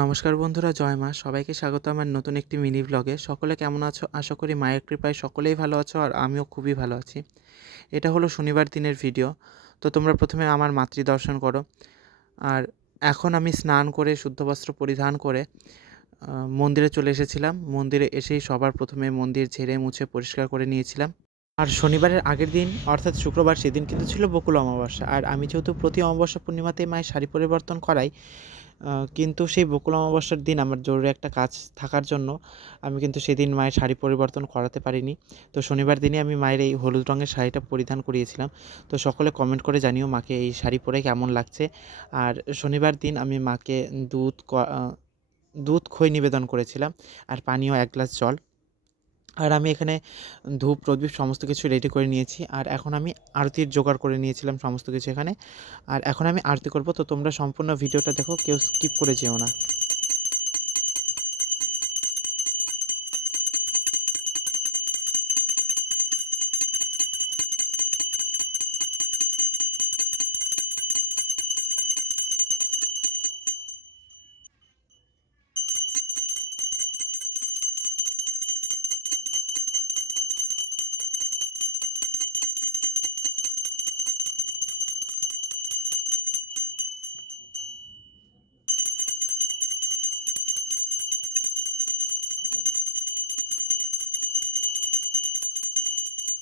নমস্কার বন্ধুরা, জয় মা। সবাইকে স্বাগত আমার নতুন একটি মিনি ব্লগে। সকলে কেমন আছো? আশা করি মায়ের কৃপায় সকলেই ভালো আছো আর আমিও খুবই ভালো আছি। এটা হলো শনিবার দিনের ভিডিও। তো তোমরা প্রথমে আমার মাতৃ দর্শন করো। আর এখন আমি স্নান করে শুদ্ধ বস্ত্র পরিধান করে মন্দিরে চলে এসেছিলাম। মন্দিরে এসেই সবার প্রথমে মন্দির ঝেড়ে মুছে পরিষ্কার করে নিয়েছিলাম। আর শনিবারের আগের দিন অর্থাৎ শুক্রবার, সেদিন কিন্তু ছিল বকুল অমাবস্যা। আর আমি যেহেতু প্রতি অমাবস্যা পূর্ণিমাতেই মায়ের শাড়ি পরিবর্তন করাই, কিন্তু সেই বকুল অমাবস্যার দিন আমার জরুরি একটা কাজ থাকার জন্য আমি কিন্তু সেদিন মায়ের শাড়ি পরিবর্তন করাতে পারিনি। তো শনিবার দিনে আমি মায়ের এই হলুদ রঙের শাড়িটা পরিধান করিয়েছিলাম। তো সকলে কমেন্ট করে জানিও মাকে এই শাড়ি পরে কেমন লাগছে। আর শনিবার দিন আমি মাকে দুধ খই নিবেদন করেছিলাম আর পানীয় 1 গ্লাস জল। আর আমি এখানে ধূপ, প্রদীপ সমস্ত কিছু রেডি করে নিয়েছি। আর এখন আমি আরতির জোগাড় করে নিয়েছিলাম সমস্ত কিছু এখানে। আর এখন আমি আরতি করব। তো তোমরা সম্পূর্ণ ভিডিওটা দেখো, কেউ স্কিপ করে যেও না।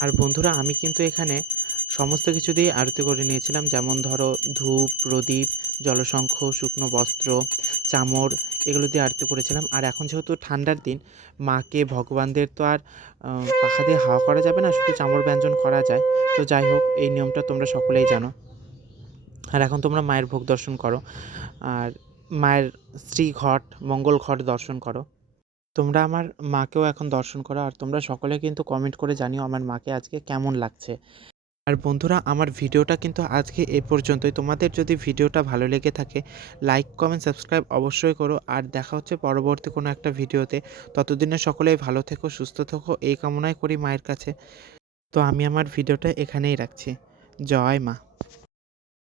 আর বন্ধুরা, আমি কিন্তু এখানে সমস্ত কিছু দিয়ে আরতি করে নিয়েছিলাম। যেমন ধরো ধূপ, প্রদীপ, জলশঙ্খ, শুকনো বস্ত্র, চামর, এগুলো দিয়ে আরতি করেছিলাম। আর এখন যেহেতু ঠান্ডার দিন, মাকে ভগবানদের তো আর পাখা দিয়ে হাওয়া করা যাবে না, শুধু চামর ব্যঞ্জন করা যায়। তো যাই হোক, এই নিয়মটা তোমরা সকলেই জানো। আর এখন তোমরা মায়ের ভোগ দর্শন করো আর মায়ের শ্রীঘট, মঙ্গল ঘট দর্শন করো। তোমরা আমার মাকেও এখন দর্শন করো। আর তোমরা সকলে কিন্তু কমেন্ট করে জানিও আমার মাকে আজকে কেমন লাগছে। আর বন্ধুরা, আমার ভিডিওটা কিন্তু আজকে এ পর্যন্তই। তোমাদের যদি ভিডিওটা ভালো লেগে থাকে, লাইক, কমেন্ট, সাবস্ক্রাইব অবশ্যই করো। আর দেখা হচ্ছে পরবর্তী কোনো একটা ভিডিওতে। ততদিনে সকলেই ভালো থেকো, সুস্থ থেকো, এই কামনাই করি মায়ের কাছে। তো আমি আমার ভিডিওটা এখানেই রাখছি। জয় মা।